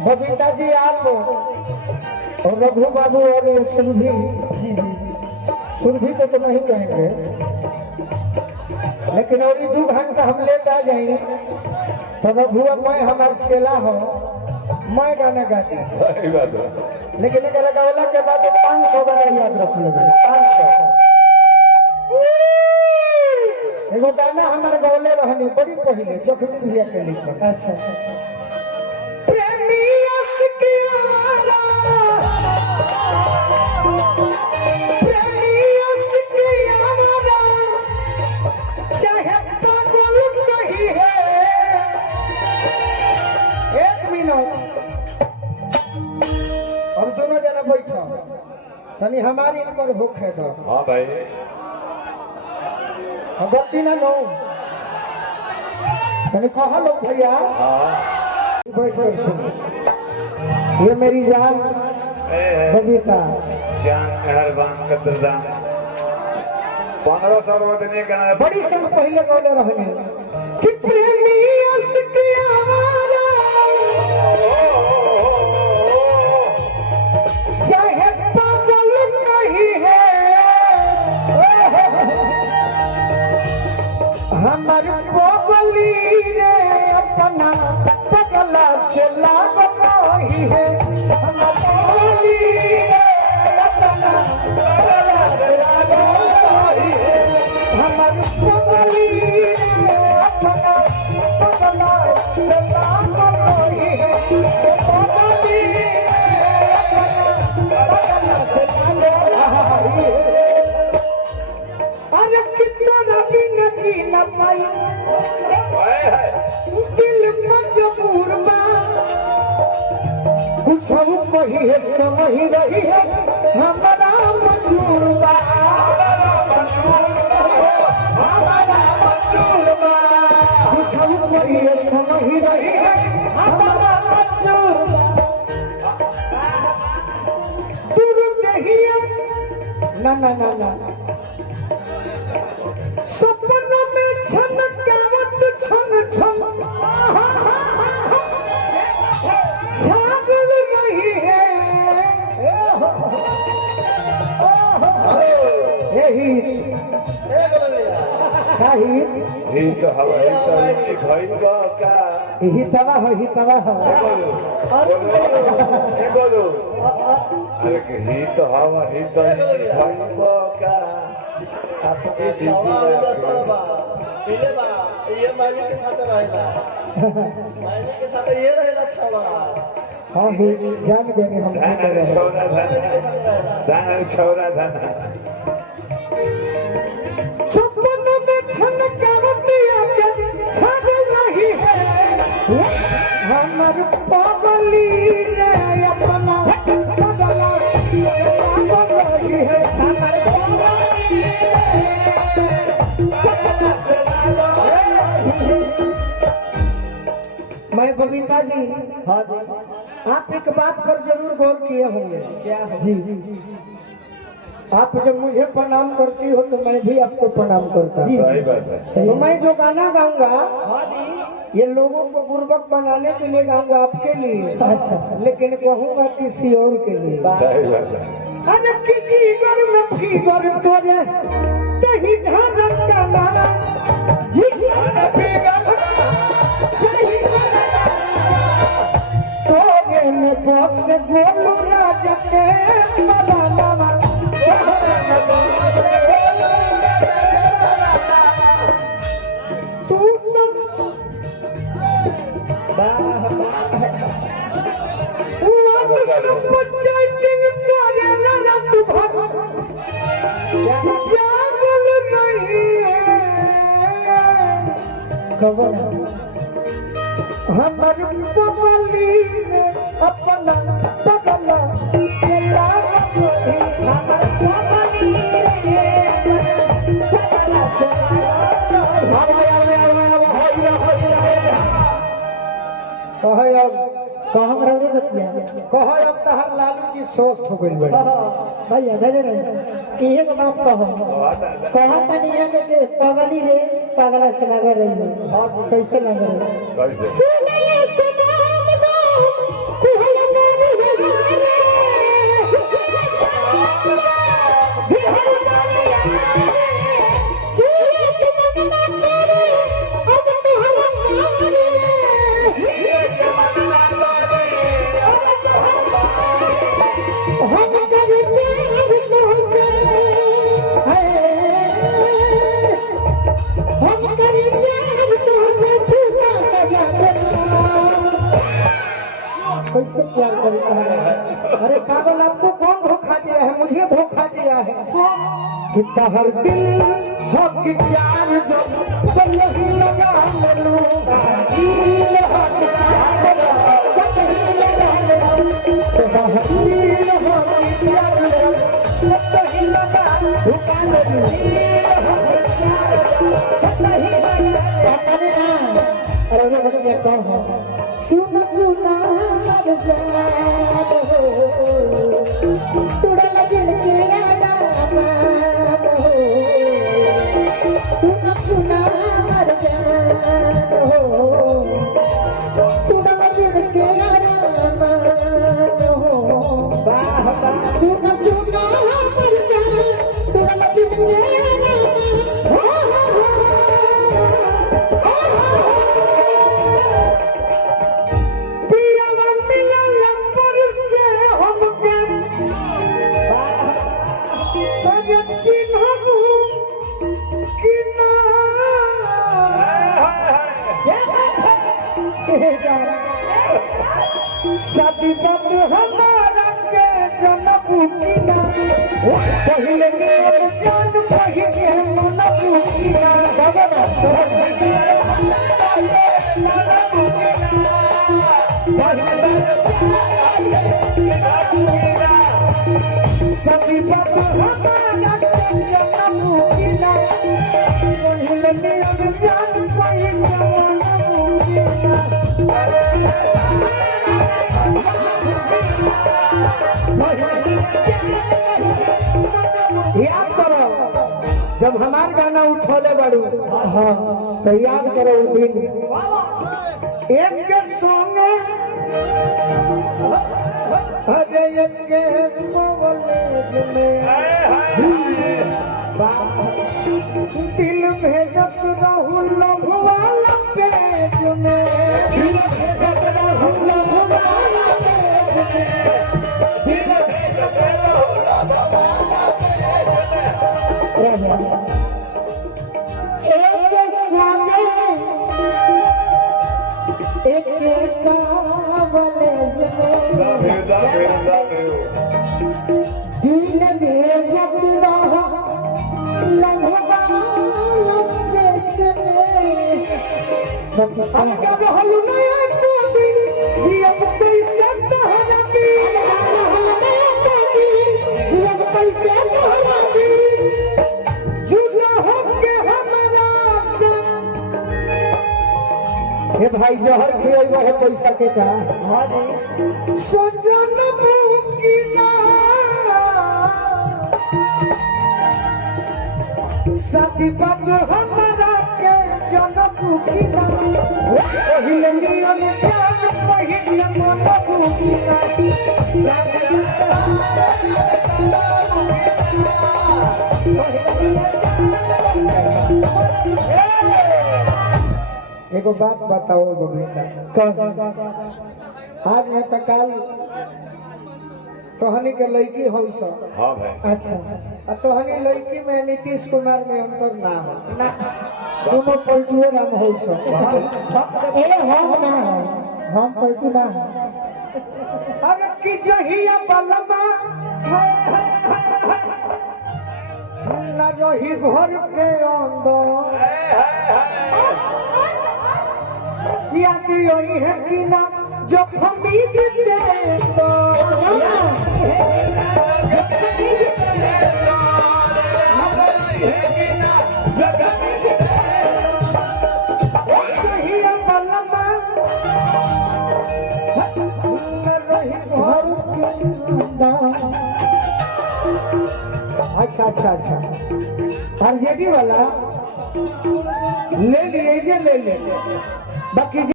बबीता जी आप और रघु बाबू और ये सुरभि सुरभि को तो नहीं कहेंगे, लेकिन और ये 2 घंटा हम लेट आ जाए तो रघु मैं हमारे चेला हो, मैं गाना गाती लेकिन गौला के बाद 500 गाना याद रख लेंगे। 500 एगो गाना हमारे गौले रहने बड़ी पहले जोखमी भैया के लिखल। अच्छा प्रेमी अस्की आवारा, प्रेमी अस्की आवारा, चाहे पागल कही है। 1 मिनट अब दोनों जना बैठो तनी हमारी इनकर होखे दो। हाँ भाई गलती ना लो तनी कहा लो भैया। बैठ कर सुनो, ये मेरी जान बबीता जान मेहरबान कदरदान 15 साल बाद नहीं गाना बड़ी संग पहले गौले रहने कि प्रेमी अस्की आवारा, चाहे पागल नहीं है। हमारी पगली रे अपना पगला से लाग रही है। हमारी रे अपना पगला से लाग रही है। हमारी पगली रे अपना पगला से लाग रही है। पगली रे अपना पगला से लाग रही है। अरे कितना रवि नजी न पाई दिल मजबूर बा, कुछ कही है समझ रही है हमारा मंजूर बा, कुछ कही है समझ रही है हमारा मंजूर बा। दूर नहीं ना ना ना ना सपनों में छनकावत छन छन छागल रही है। यही ही तो हवा ही तो भइलबा का ही तवा हो ही तवा हो बोलो अरे ही तो हवा ही तो भइलबा का ये मालिक के साथ रहेला, मालिक के साथ ये रहेला छवा। हाँ ही जान गए हम छौरा धाना सपनों में छनकावत छागल रही है। हमारी पगली रे अपना पगला से लाग रही है। हमारी पगली मैं बबीता जी, हाँ जी, आप एक बात पर जरूर गौर किए होंगे। क्या जी आप जब मुझे प्रणाम करती हो तो मैं भी आपको प्रणाम करता हूँ। तो मैं जो गाना गाऊंगा ये लोगों को बुर्बक बनाने के लिए गाऊंगा आपके लिए। अच्छा लेकिन कहूंगा किसी और के लिए। अरे किसी घर में फिगर करे कहीं ढांढन का नारा तोरे में बस गोलू राजा के मदाना तू सब चैटिंग करेला ना तू भर जागल नहीं है। खबर हमारी पगली ने अपना पगला से लाग रही है। हमारी पगली ने पगला से लाग रही है। कह अब तहर लालू जी स्वस्थ हो गई भैया दे दे एक बात कह तनी है के पगली रे पगला से लगा रही है कैसे लग रही है कैसे प्यार करता है? अरे पागल, आपको कौन धोखा दिया है? मुझे धोखा दिया है कि हर दिल हो कि चार जो कहीं लगा लूं, दिल हो कि चार जो कहीं लगा लूं, तो हर दिल हो कि चार जो कहीं लगा धोखा लूं, दिल हो कि चार जो कहीं लगा। अरे ये बच्चे कौन है? सुन सुना मर जाना हो, तुड़न दिल के आराम हो, सुन सुना मर जाना हो, तुड़न दिल के आराम हो, सुन सुना मर जाना, तुड़न दिल के आराम हो। शादी बात हमारा के जनम कीना, पहले के जान पहले मन कीना, शादी बात हमारा के जनम कीना, पहले के जान पहले मन कीना। याद करो जब हमार गाना उठौले बड़ू, हाँ तो याद करो वो दिन एक के संगे, अरे एक के कॉलेज में दिल भेजत रहू लव वाला पेज में, दिल भेजत रहू लव वाला पेज में, दिल भेजत रहू लव वाला पेज में। एक संगे एक कॉलेज में दिल भेजत रहू लव वाला पेज में। हम कब हलू नया कोदी जियब कैसे तहरा दी, जियब कैसे तहरा दी, जुदा होके हमरा से। हे भाई जहर खियाइबो है पैसा के का? हां जी सजन मुकीना, साथी बात हमारा के जनम कीना, पहिले नियम जान पहिले मन कीना। एगो बात बताओ बबीता, आज में तकाल तोहनी के लड़की हो सब। हाँ भाई। अच्छा तोहनी लड़की में नीतीश कुमार में अंतर ना हो, दोनों पलटुए नाम हो सब। ए हम ना है, हम पलटू ना है। अरे की जहिया बलमा ना रही घर के अंदर, याद यही है कि ना जो खमीज दे तो अच्छा आरजेडी वाला ले लिए, ले ले बाकी